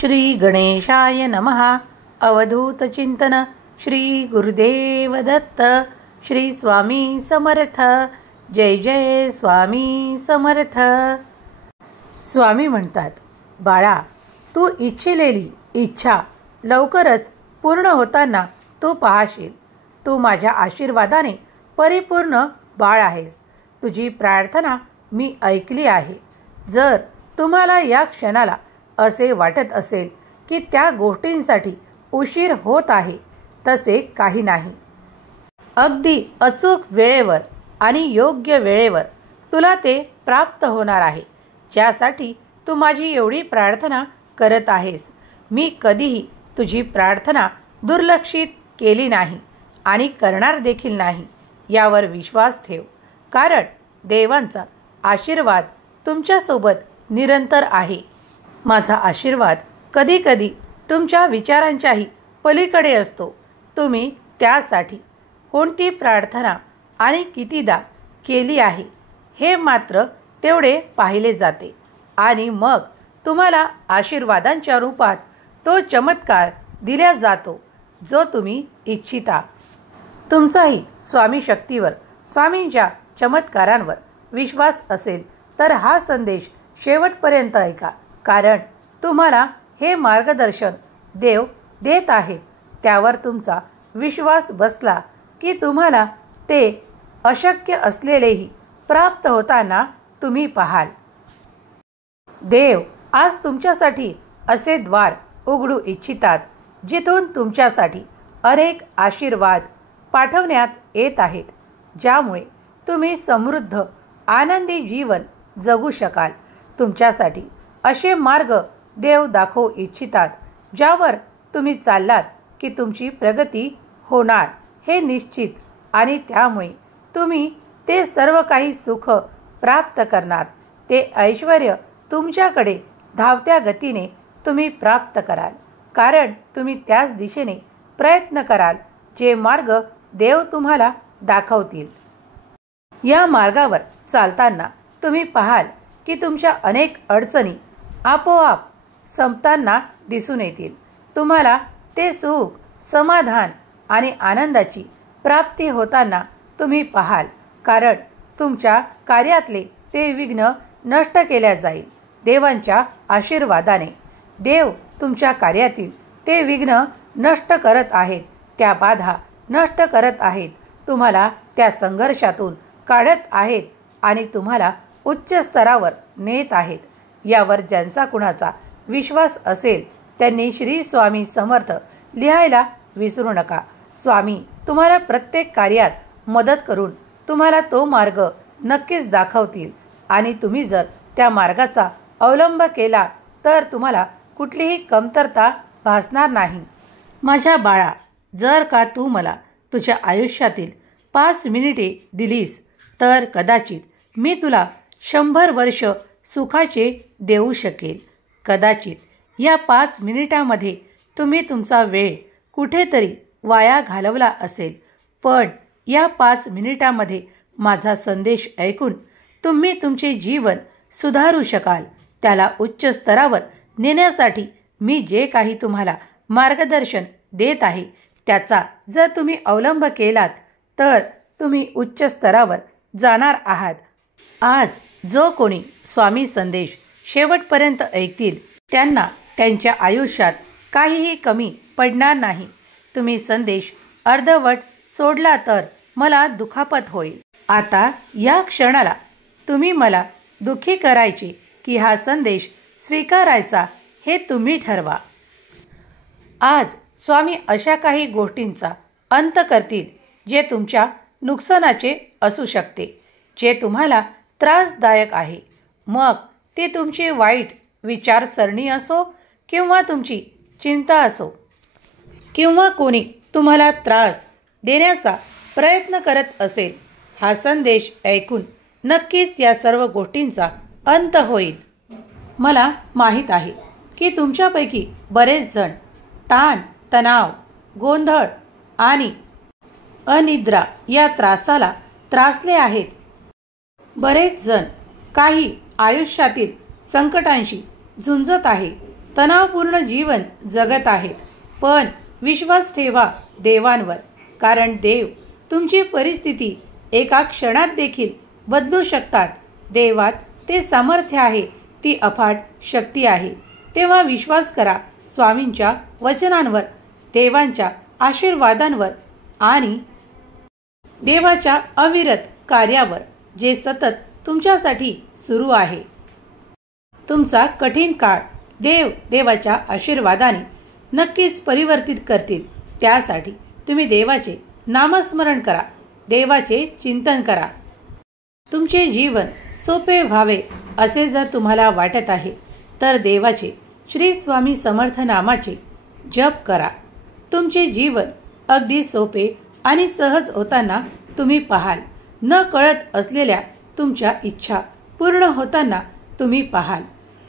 श्री गणेशाय नमः. अवधूत चिंतन. श्री गुरुदेव दत्त. श्री स्वामी समर्थ. जय जय स्वामी समर्थ. स्वामी म्हणतात, बाळा, तू इच्छिलेली इच्छा लवकरच पूर्ण होताना तू पाहशील. तू माझ्या आशीर्वादाने परिपूर्ण बाळ आहेस. तुझी प्रार्थना मी ऐकली आहे. जर तुम्हाला या क्षणाला असे वाटत असेल की त्या गोष्टींसाठी उशीर होत आहे, तसे काही नाही. अगदी अचूक वेळेवर आणि योग्य वेळेवर तुला ते प्राप्त होणार आहे, ज्यासाठी तू माझी एवढी प्रार्थना करत आहेस. मी कधीही तुझी प्रार्थना दुर्लक्षित केली नाही आणि करणार देखील नाही. यावर विश्वास ठेव, कारण देवांचा आशीर्वाद तुमच्यासोबत निरंतर आहे. माझा आशीर्वाद कधीकधी तुमच्या विचारांच्याही पलीकडे असतो. तुम्ही त्यासाठी कोणती प्रार्थना आणि कितीदा केली आहे हे मात्र तेवढे पाहिले जाते, आणि मग तुम्हाला आशीर्वादांच्या रूपात तो चमत्कार दिला जातो जो तुम्ही इच्छिता. तुमचाही स्वामी शक्तीवर, स्वामींच्या चमत्कारांवर विश्वास असेल तर हा संदेश शेवटपर्यंत ऐका, कारण तुम्हाला हे मार्गदर्शन देव देत आहेत. त्यावर तुमचा विश्वास बसला की तुम्हाला ते अशक्य असलेलेही प्राप्त होताना तुम्ही पाहाल. देव आज तुमच्यासाठी असे द्वार उघडू इच्छितात जिथून तुमच्यासाठी अनेक आशीर्वाद पाठवण्यात येत आहेत, ज्यामुळे तुम्ही समृद्ध आनंदी जीवन जगू शकाल. तुमच्यासाठी असे मार्ग देव दाखवू इच्छितात ज्यावर तुम्ही चाललात की तुमची प्रगती होणार हे निश्चित, आणि त्यामुळे तुम्ही ते सर्व काही सुख प्राप्त करणार. ते ऐश्वर्य तुमच्याकडे धावत्या गतीने तुम्ही प्राप्त कराल, कारण तुम्ही त्याच दिशेने प्रयत्न कराल जे मार्ग देव तुम्हाला दाखवतील. या मार्गावर चालताना तुम्ही पाहाल की तुमच्या अनेक अडचणी आपोआप संपताना दिसून येतील. तुम्हाला ते सुख, समाधान आणि आनंदाची प्राप्ती होताना तुम्ही पाहाल, कारण तुमच्या कार्यातले ते विघ्न नष्ट केल्या जाईल. देवांच्या आशीर्वादाने देव तुमच्या कार्यातील ते विघ्न नष्ट करत आहेत, त्या बाधा नष्ट करत आहेत, तुम्हाला त्या संघर्षातून काढत आहेत आणि तुम्हाला उच्च स्तरावर नेत आहेत. यावर ज्यांचा कुणाचा विश्वास असेल त्यांनी श्री स्वामी समर्थ लिहायला विसरू नका. स्वामी तुम्हाला प्रत्येक कार्यात मदत करून तुम्हाला तो मार्ग नक्कीच दाखवतील, आणि तुम्ही जर त्या मार्गाचा अवलंब केला तर तुम्हाला कुठलीही कमतरता भासणार नाही. माझ्या बाळा, जर का तू मला तुझ्या आयुष्यातील 5 मिनिटे दिलीस तर कदाचित मी तुला 100 वर्ष सुखाचे देऊ शकेल. कदाचित या 5 मिनिटामध्ये तुम्ही तुमचा वेळ कुठेतरी वाया घालवला असेल, पण या 5 मिनिटामध्ये माझा संदेश ऐकून तुम्ही तुमचे जीवन सुधारू शकाल. त्याला उच्च स्तरावर नेण्यासाठी मी जे काही तुम्हाला मार्गदर्शन देत आहे त्याचा जर तुम्ही अवलंब केलात तर तुम्ही उच्च स्तरावर जाणार आहात. आज जो कोणी स्वामी संदेश शेवटपर्यंत ऐकतील त्यांना त्यांच्या आयुष्यात काहीही कमी पडणार नाही. तुम्ही संदेश अर्धवट सोडला तर मला दुखापत होईल. आता या क्षणाला तुम्ही मला दुःखी करायचे की हा संदेश स्वीकारायचा हे तुम्ही ठरवा. आज स्वामी अशा काही गोष्टींचा अंत करतील जे तुमच्या नुकसानाचे असू शकते, जे तुम्हाला त्रासदायक आहे. मग ते तुमची वाईट विचारसरणी असो किंवा तुमची चिंता असो, किंवा कोणी तुम्हाला त्रास देण्याचा प्रयत्न करत असेल, हा संदेश ऐकून नक्कीच या सर्व गोष्टींचा अंत होईल. मला माहीत आहे की तुमच्यापैकी बरेच जण ताण, तणाव, गोंधळ आणि अनिद्रा या त्रासाला त्रासले आहेत. बरेच जण काही आयुष्यातील संकटांशी झुंजत आहे. तणावपूर्ण जीवन जगत आहेत, पण विश्वास ठेवा देवांवर, कारण देव तुमची परिस्थिती एका क्षणात देखील बदलू शकतात. देवात ते सामर्थ्य आहे, ती अफाट शक्ती आहे. तेव्हा विश्वास करा स्वामींच्या वचनांवर, देवांच्या आशीर्वादांवर आणि देवाच्या अविरत कार्यावर, जे सतत तुमच्यासाठी सुरू आहे. तुमचा कठीण काळ देवाच्या आशीर्वादाने नक्कीच परिवर्तित करतील. त्यासाठी तुम्ही देवाचे नामस्मरण करा, देवाचे चिंतन करा. तुमचे जीवन सोपे व्हावे असे जर तुम्हाला वाटत आहे तर देवाचे श्री स्वामी समर्थ नामाचे जप करा. तुमचे जीवन अगदी सोपे आणि सहज होताना तुम्ही पाहाल. न कळत असलेल्या तुमच्या इच्छा पूर्ण होताना तुम्ही पाहाल.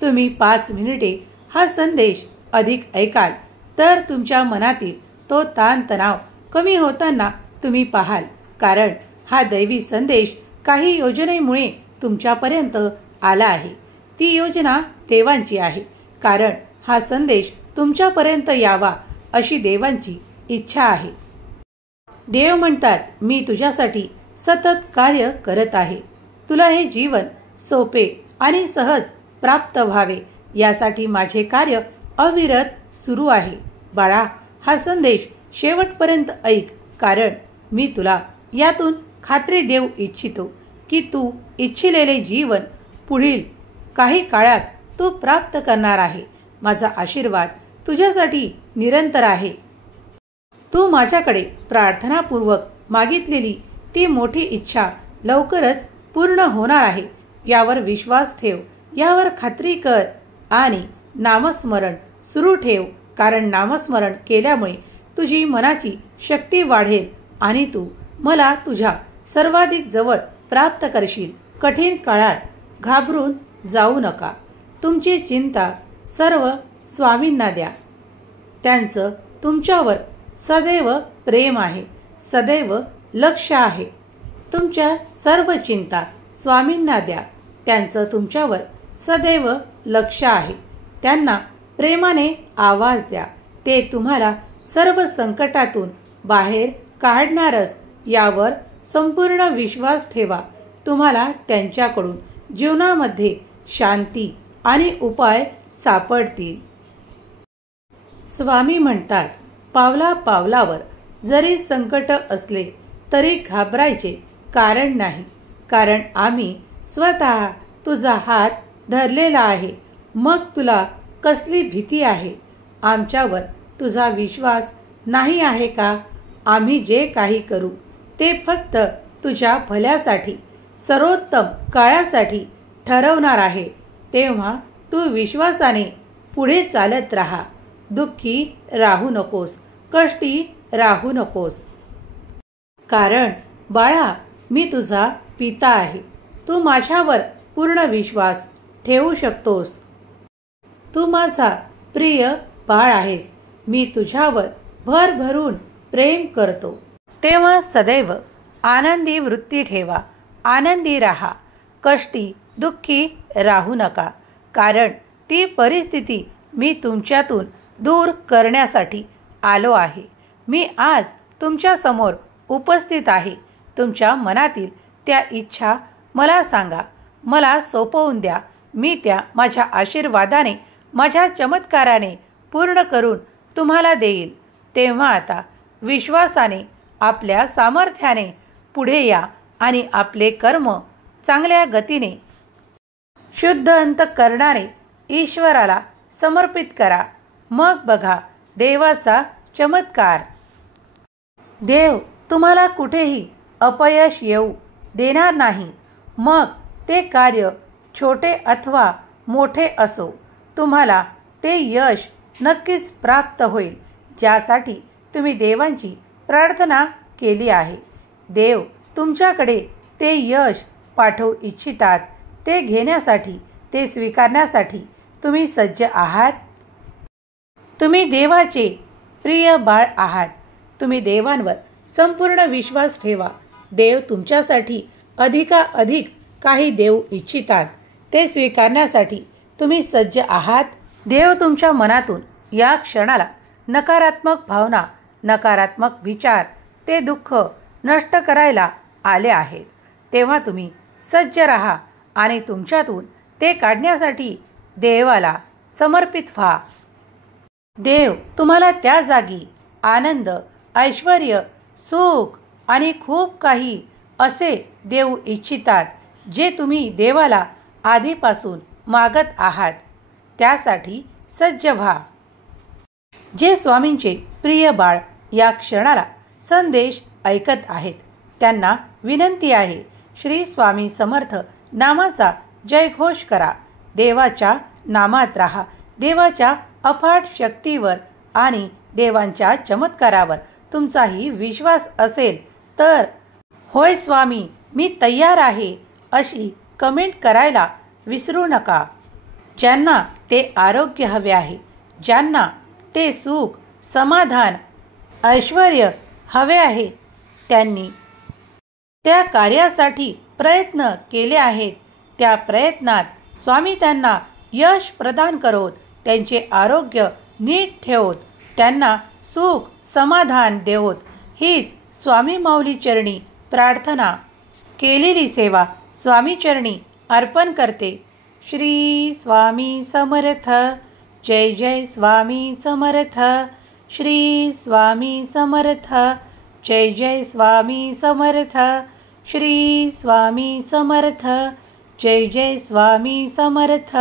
तुम्ही 5 मिनिटे हा संदेश अधिक ऐकाल तर तुमच्या मनातील तो ताणतणाव कमी होताना तुम्ही पाहाल. कारण हा दैवी संदेश काही योजनेमुळे तुमच्यापर्यंत आला आहे. ती योजना देवांची आहे, कारण हा संदेश तुमच्यापर्यंत यावा अशी देवांची इच्छा आहे. देव म्हणतात, मी तुझ्यासाठी सतत कार्य करत आहे. तुला हे जीवन सोपे आणि सहज प्राप्त व्हावे यासाठी माझे कार्य अविरत सुरू आहे. बाळा, हा संदेश शेवटपर्यंत ऐक, कारण मी तुला यातून खात्री देऊ इच्छितो की तू इच्छिलेले जीवन पुढील काही काळात तू प्राप्त करणार आहे. माझा आशीर्वाद तुझ्यासाठी निरंतर आहे. तू माझ्याकडे प्रार्थनापूर्वक मागितलेली ती मोठी इच्छा लवकरच पूर्ण होणार आहे. यावर विश्वास ठेव, यावर खात्री कर आणि नामस्मरण सुरू ठेव, कारण नामस्मरण केल्यामुळे तुझी मनाची शक्ती वाढेल आणि तू मला तुझ्या सर्वाधिक जवळ प्राप्त करशील. कठीण काळात घाबरून जाऊ नका. तुमची चिंता सर्व स्वामींना द्या. त्यांचं तुमच्यावर सदैव प्रेम आहे, सदैव लक्ष आहे. तुमच्या सर्व चिंता स्वामींना द्या. त्यांचं तुमच्यावर सदैव लक्ष आहे. त्यांना प्रेमाने आवाज द्या. ते तुम्हाला सर्व संकटातून बाहेर काढणारच. यावर संपूर्ण विश्वास ठेवा. तुम्हाला त्यांच्याकडून जीवनामध्ये शांती आणि उपाय सापडतील. स्वामी म्हणतात, पावला पावलावर जरी संकट असले तरी घाबरायचे कारण नाही, कारण आम्ही स्वतः तुझा हात धरलेला आहे. मग तुला कसली भीती आहे? आमच्यावर तुझा विश्वास नाही आहे का? आम्ही जे काही करू ते फक्त तुझ्या भल्यासाठी, सर्वोत्तम काळासाठी ठरवणार आहे. तेव्हा तू विश्वासाने पुढे चालत राहा. दुःखी राहू नकोस, कष्टी राहू नकोस. कारण बाळा, मी तुझा पिता आहे. तू माझ्यावर पूर्ण विश्वास ठेवू शकतोस. तू माझा प्रिय बाळ आहेस. मी तुझ्यावर भरभरून प्रेम करतो. तेव्हा सदैव आनंदी वृत्ती ठेवा, आनंदी राहा. कष्टी दुःखी राहू नका, कारण ती परिस्थिती मी तुमच्यातून दूर करण्यासाठी आलो आहे. मी आज तुमच्या समोर उपस्थित आहे. तुमच्या मनातील त्या इच्छा मला सांगा, मला सोपवून द्या. मी त्या माझ्या आशीर्वादाने, माझ्या चमत्काराने पूर्ण करून तुम्हाला देईल. तेव्हा आता विश्वासाने, आपल्या सामर्थ्याने पुढे या आणि आपले कर्म चांगल्या गतीने शुद्ध अंतःकरणाने ईश्वराला समर्पित करा. मग बघा देवाचा चमत्कार. देव तुम्हाला कुठेही अपयश येऊ देणार नाही. मग ते कार्य छोटे अथवा मोठे असो, तुम्हाला ते यश नक्कीच प्राप्त होईल, ज्यासाठी तुम्ही देवांची प्रार्थना केली आहे. देव तुमच्याकडे ते यश पाठवू इच्छितात. ते घेण्यासाठी, ते स्वीकारण्यासाठी तुम्ही सज्ज आहात. तुम्ही देवाचे प्रिय बाळ आहात. तुम्ही देवांवर संपूर्ण विश्वास ठेवा. देव तुमच्यासाठी अधिकाधिक काही देऊ इच्छितात. ते स्वीकारण्यासाठी तुम्ही सज्ज आहात. देव तुमच्या मनातून या क्षणाला नकारात्मक भावना, नकारात्मक विचार, ते दुःख नष्ट करायला आले आहेत. तेव्हा तुम्ही सज्ज राहा आणि तुमच्यातून ते काढण्यासाठी देवाला समर्पित व्हा. देव तुम्हाला त्या जागी आनंद, ऐश्वर्य, सुख आणि खूप काही असे देऊ इच्छितात, जे तुम्ही देवाला आधीपासून मागत आहात. त्यासाठी सज्ज व्हा. जे स्वामींचे प्रिय बाळ या क्षणाला संदेश ऐकत आहेत, त्यांना विनंती आहे, श्री स्वामी समर्थ नामाचा जयघोष करा. देवाच्या नामात राहा. देवाच्या अफाट शक्तीवर आणि देवांच्या चमत्कारावर तुमचाही विश्वास असेल तर होय स्वामी, मी तयार आहे अशी कमेंट करायला विसरू नका. ज्यांना ते आरोग्य हवे आहे, ज्यांना ते सुख, समाधान, ऐश्वर्य हवे आहे, त्यांनी त्या कार्यासाठी प्रयत्न केले आहेत. त्या प्रयत्नात स्वामी त्यांना यश प्रदान करोत, त्यांचे आरोग्य नीट ठेवोत, त्यांना सुख समाधान देवोत. हीच स्वामी माऊली चरणी प्रार्थना. केलेली सेवा स्वामी चरणी अर्पण करते. श्री स्वामी समर्थ. जय जय स्वामी समर्थ. श्री स्वामी समर्थ. जय जय स्वामी समर्थ. श्री स्वामी समर्थ. जय जय स्वामी समर्थ.